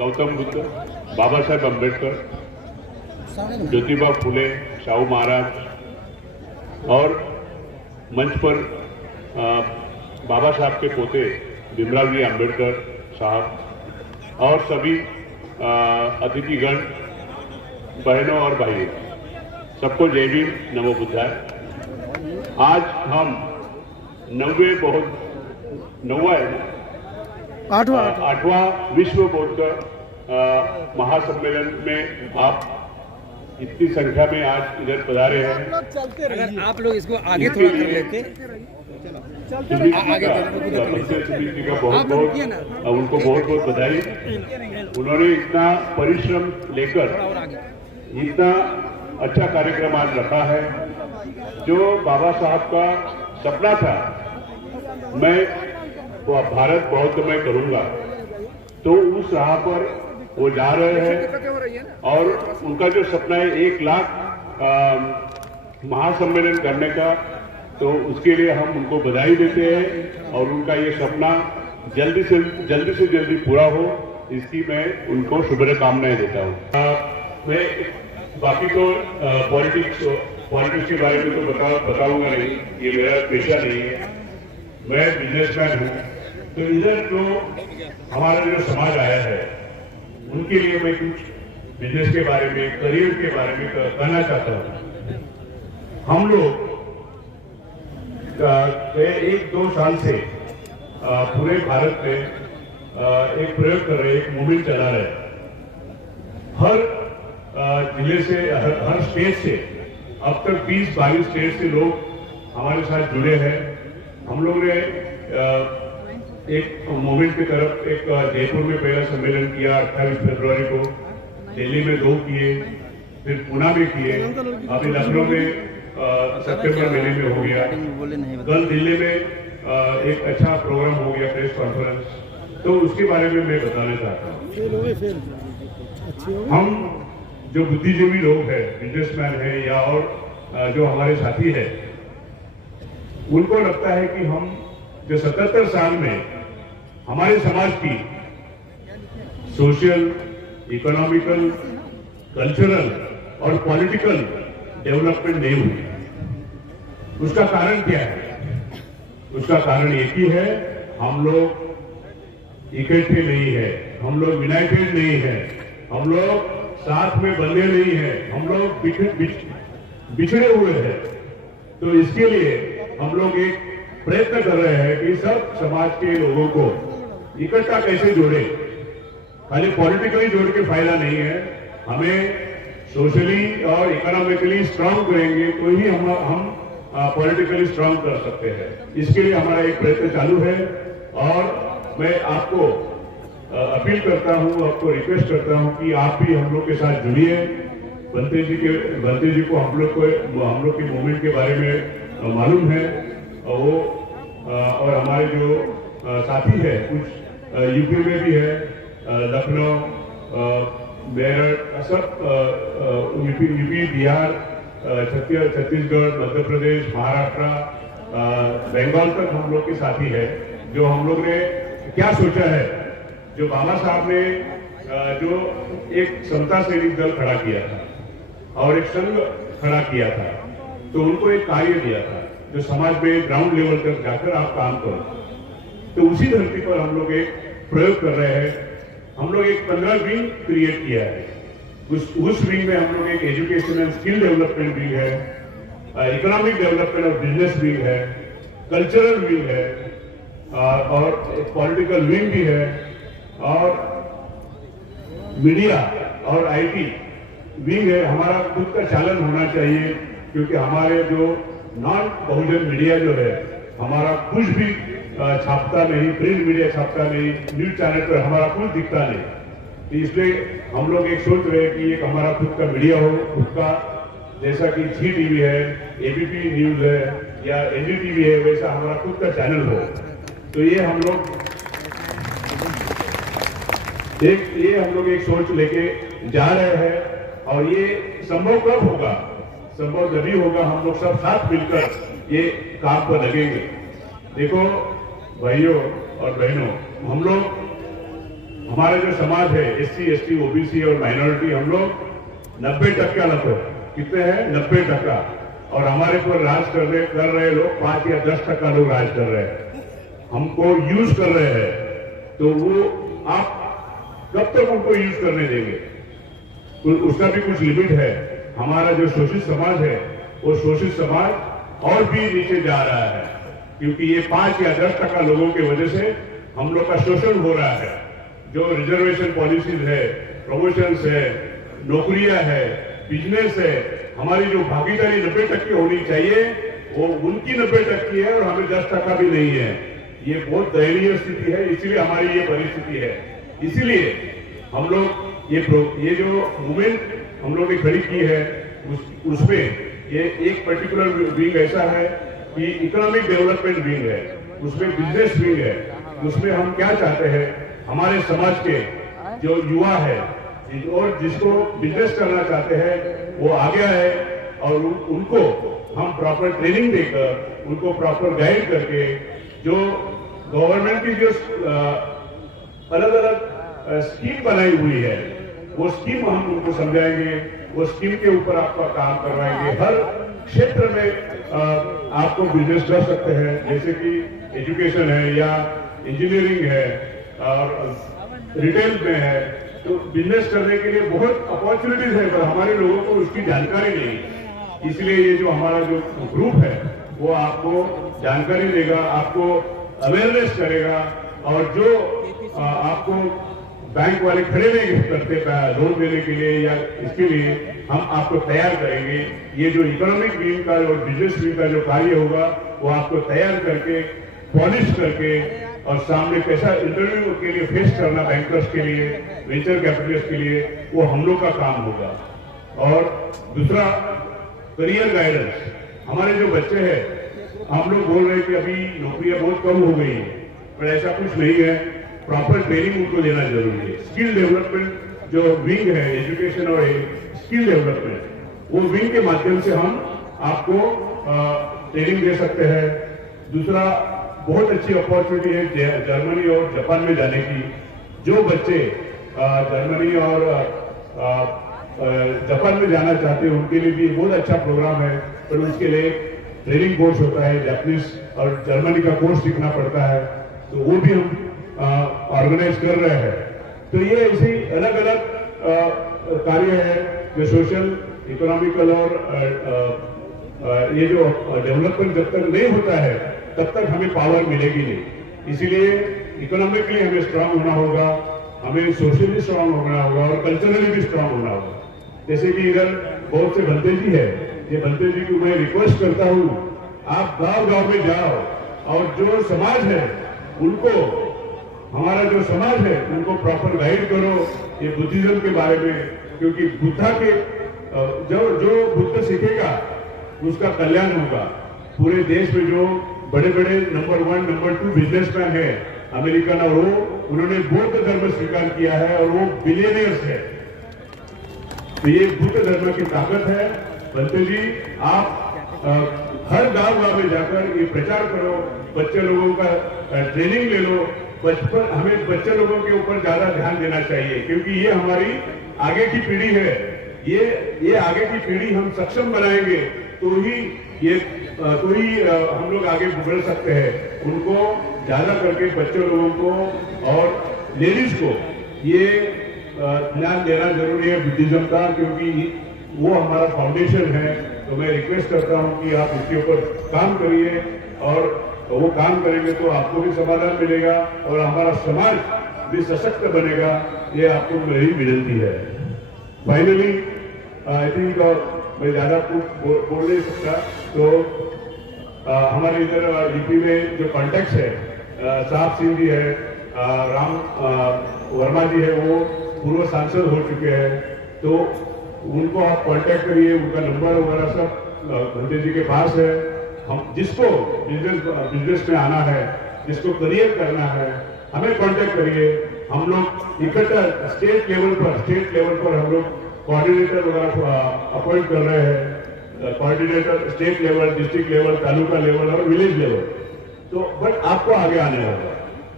गौतम बुद्ध, बाबा साहेब अम्बेडकर, ज्योतिबा फुले, शाहू महाराज और मंच पर बाबा साहब के पोते भीमराव जी अम्बेडकर साहब और सभी अतिथिगण, बहनों और भाइयों, सबको जय भीम, नमो बुद्धाय। आज हम आठवां विश्व बौद्ध महासम्मेलन में आप इतनी संख्या में आज इधर पधारे हैं। अगर आप लोग इसको आगे थोड़ा कर लेते समिति का उनको बहुत बहुत बधाई। उन्होंने इतना परिश्रम लेकर इतना अच्छा कार्यक्रम आज रखा है। जो बाबा साहब का सपना था, मैं भारत बौद्ध में करूंगा, तो उस राह पर वो जा रहे हैं और उनका जो सपना है 1 लाख महासम्मेलन करने का, तो उसके लिए हम उनको बधाई देते हैं और उनका ये सपना जल्दी से जल्दी पूरा हो, इसकी मैं उनको शुभकामनाएं देता हूँ। मैं बाकी तो पॉलिटिक्स के बारे में तो बताऊंगा नहीं, ये मेरा पेशा नहीं है, मैं बिजनेसमैन हूँ। तो इधर जो हमारा जो समाज आया है, उनके लिए मैं कुछ बिजनेस के बारे में, करियर के बारे में कहना चाहता हूँ। हम लोग 1-2 साल से पूरे भारत में एक प्रयोग कर रहे, एक मूवमेंट चला रहे। हर जिले से, हर स्टेट से अब तक 20-22 स्टेट से लोग हमारे साथ जुड़े हैं। हम लोग ने एक मूवमेंट की तरफ एक जयपुर में पहला सम्मेलन किया 28 फरवरी को, दिल्ली में 2 किए, फिर पुणे में किए, अभी लखनऊ में सितंबर महीने में हो गया, कल दिल्ली में एक अच्छा प्रोग्राम हो गया, प्रेस कॉन्फ्रेंस। तो उसके बारे में मैं बताना चाहता हूँ। हम जो बुद्धिजीवी लोग हैं, बिजनेसमैन हैं या और जो हमारे साथी हैं, उनको लगता है कि हम जो 77 साल में हमारे समाज की सोशल, इकोनॉमिकल, कल्चरल और पॉलिटिकल डेवलपमेंट नहीं हुई। उसका कारण क्या है? उसका कारण एक ही है, हम लोग इकट्ठे नहीं है, हम लोग यूनाइटेड नहीं है, हम लोग साथ में बंधे नहीं है, हम लोग बिछड़े हुए हैं। तो इसके लिए हम लोग एक प्रयत्न कर रहे हैं कि सब समाज के लोगों को इकट्ठा कैसे जोड़े। खाली पॉलिटिकली जोड़ के फायदा नहीं है, हमें सोशली और इकोनॉमिकली स्ट्रांग करेंगे तो ही हम पॉलिटिकली स्ट्रांग कर सकते हैं। इसके लिए हमारा एक प्रयत्न चालू है और मैं आपको अपील करता हूं, आपको रिक्वेस्ट करता हूं कि आप भी हम लोग के साथ जुड़िए। बंते जी को हम लोग के मूवमेंट के बारे में मालूम है और हमारे जो साथी है कुछ यूपी में भी है, लखनऊ, मेरठ, सब यूपी, बिहार, छत्तीसगढ़, मध्य प्रदेश, महाराष्ट्र, बंगाल तक हम लोग के साथी है। जो हम लोग ने क्या सोचा है, जो बाबा साहब ने जो एक समता सैनिक दल खड़ा किया था और एक संघ खड़ा किया था, तो उनको एक कार्य दिया था जो समाज में ग्राउंड लेवल तक जाकर आप काम करो। तो उसी धरती पर हम लोग एक प्रयोग कर रहे हैं। हम लोग एक 15 विंग क्रिएट किया है। उस विंग में हम लोग एक education and skill development wing है, इकोनॉमिक डेवलपमेंट और बिजनेस विंग है, कल्चरल विंग है और एक पॉलिटिकल विंग भी है और मीडिया और आईटी विंग है। हमारा खुद का चैनल होना चाहिए, क्योंकि हमारे जो नॉन बहुजन मीडिया जो है, हमारा कुछ भी छापता नहीं, प्रिंट मीडिया छापता नहीं, न्यूज चैनल पर हमारा कुछ दिखता नहीं। तो इसलिए हम लोग एक सोच रहे हैं कि एक हमारा खुद का मीडिया हो, खुद का, जैसा कि जी टीवी है, एबीपी न्यूज है या एनडीटीवी है, वैसा हमारा खुद का चैनल हो। तो ये हम लोग एक सोच लेके जा रहे हैं और ये संभव कब होगा? संभव जब ही होगा हम लोग सब साथ मिलकर ये काम पर लगेंगे। देखो भाइयों और बहनों, हम लोग हमारा जो समाज है SC ST OBC और माइनॉरिटी, हम लोग 90% लगभग कितने हैं 90%, और हमारे पर राज कर रहे लोग 5 या 10% लोग राज कर रहे हैं, हमको यूज कर रहे हैं। तो वो आप कब तक उनको यूज करने देंगे? उसका भी कुछ लिमिट है। हमारा जो शोषित समाज है वो शोषित समाज और भी नीचे जा रहा है, क्योंकि ये 5 या 10% लोगों की वजह से हम लोग का शोषण हो रहा है। जो रिजर्वेशन पॉलिसीज है, प्रमोशंस है, नौकरियां है, बिजनेस है, हमारी जो भागीदारी 90% होनी चाहिए वो उनकी 90% है और हमें 10% भी नहीं है। ये बहुत दयनीय स्थिति है, इसीलिए हमारी ये परिस्थिति है। इसीलिए हम लोग ये जो मूवमेंट हम लोग ने खड़ी की है उसमें ये एक पर्टिकुलर विंग ऐसा है कि इकोनॉमिक डेवलपमेंट विंग है, उसमें बिजनेस विंग है। उसमें हम क्या चाहते हैं, हमारे समाज के जो युवा है और जिसको बिजनेस करना चाहते हैं वो आगे आए और उनको हम प्रॉपर ट्रेनिंग देकर, उनको प्रॉपर गाइड करके, जो गवर्नमेंट की जो अलग अलग स्कीम बनाई हुई है वो स्कीम हम उनको समझाएंगे, वो स्कीम के ऊपर आपका काम करवाएंगे। हर क्षेत्र में आपको बिजनेस कर सकते हैं, जैसे कि एजुकेशन है या इंजीनियरिंग है और रिटेल में है। तो बिजनेस करने के लिए बहुत अपॉर्चुनिटीज है, पर हमारे लोगों को उसकी जानकारी नहीं। इसलिए ये जो हमारा जो ग्रुप है वो आपको जानकारी देगा, आपको अवेयरनेस करेगा, और जो आपको बैंक वाले खड़े नहीं करते लोन देने के लिए या इसके लिए, हम आपको तैयार करेंगे। ये जो इकोनॉमिक विंग का और बिजनेस विंग का जो कार्य होगा वो आपको तैयार करके, पॉलिश करके, और सामने कैसा इंटरव्यू के लिए फेस करना बैंकर्स के लिए, वेंचर कैपिटलिस्ट के लिए, वो हम लोग का काम होगा। और दूसरा, करियर गाइडेंस। हमारे जो बच्चे हैं, हम लोग बोल रहे हैं कि अभी नौकरियां बहुत कम हो गई हैं, पर ऐसा कुछ नहीं है। प्रॉपर ट्रेनिंग उनको देना जरूरी है। स्किल डेवलपमेंट जो विंग है, एजुकेशन और स्किल डेवलपमेंट, वो विंग के माध्यम से हम आपको ट्रेनिंग दे सकते हैं। दूसरा, बहुत अच्छी अपॉर्चुनिटी है जर्मनी और जापान में जाने की। जो बच्चे जर्मनी और जापान में जाना चाहते हैं उनके लिए भी बहुत अच्छा प्रोग्राम है, पर उसके लिए ट्रेनिंग कोर्स होता है, जापानीज और जर्मनी का कोर्स सीखना पड़ता है, तो वो भी हम ऑर्गेनाइज कर रहे हैं। तो ये ऐसी अलग अलग कार्य है जो सोशल, इकोनॉमिकल और ये जो डेवलपमेंट जब तक नहीं होता है तब तक हमें पावर मिलेगी नहीं। इसीलिए इकोनॉमिकली हमें स्ट्रांग होना होगा, हमें सोशली स्ट्रांग होना होगा और कल्चरली भी स्ट्रांग होना होगा। जैसे कि इधर बहुत से बंते जी है, ये बंते जी को मैं रिक्वेस्ट करता हूँ, आप गांव गांव में जाओ और जो समाज है उनको, हमारा जो समाज है उनको प्रॉपर गाइड करो ये बुद्धिज्म के बारे में, क्योंकि बुद्धा के जो बुद्ध सीखेगा उसका कल्याण होगा। पूरे देश में जो बड़े बड़े नंबर 1 नंबर 2 बिजनेसमैन है अमेरिकन, और वो उन्होंने बौद्ध धर्म स्वीकार किया है और वो बिलियनियर्स है। तो ये बुद्ध धर्म की ताकत है। बंते जी, आप हर गांव गांव में जाकर ये प्रचार करो, बच्चे लोगों का ट्रेनिंग ले लो। बचपन हमें बच्चे लोगों के ऊपर ज्यादा ध्यान देना चाहिए, क्योंकि ये हमारी आगे की पीढ़ी है। ये आगे की पीढ़ी हम सक्षम बनाएंगे तो ही हम लोग आगे बढ़ सकते हैं। उनको ज्यादा करके बच्चे लोगों को और लेडीज को ये ध्यान देना जरूरी है बुद्धिज्म का, क्योंकि वो हमारा फाउंडेशन है। तो मैं रिक्वेस्ट करता हूँ कि आप इसके ऊपर काम करिए, और वो काम करेंगे तो आपको भी समाधान मिलेगा और हमारा समाज भी सशक्त बनेगा। ये आपको मेरी विनती है। फाइनली आई थिंक मैं ज्यादा कुछ बोल नहीं सकता, तो हमारे इधर यूपी में जो कॉन्टेक्ट है, साहब सिंह जी है, राम वर्मा जी है, वो पूर्व सांसद हो चुके हैं, तो उनको आप कांटेक्ट करिए। उनका नंबर वगैरह सब घंटे जी के पास है। हम जिसको बिजनेस में आना है, जिसको करियर करना है, हमें कांटेक्ट करिए। हम लोग इकट्ठा स्टेट लेवल पर हम लोग कोऑर्डिनेटर वगैरह अपॉइंट कर रहे हैं। Coordinator state level, district level, taluka level और विलेज लेवल। तो बट आपको आगे आने होगा।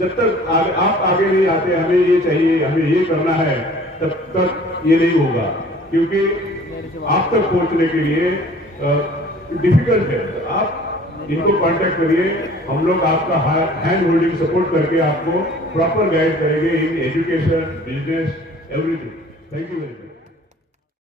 जब तक आप आगे नहीं आते, हमें ये चाहिए, हमें ये करना है, तब तक ये नहीं होगा, क्योंकि आप तक पहुंचने के लिए डिफिकल्ट है। आप इनको कांटेक्ट करिए, हम लोग आपका हैंड होल्डिंग सपोर्ट करके आपको प्रॉपर गाइड करेंगे in education, business, everything. Thank you very much.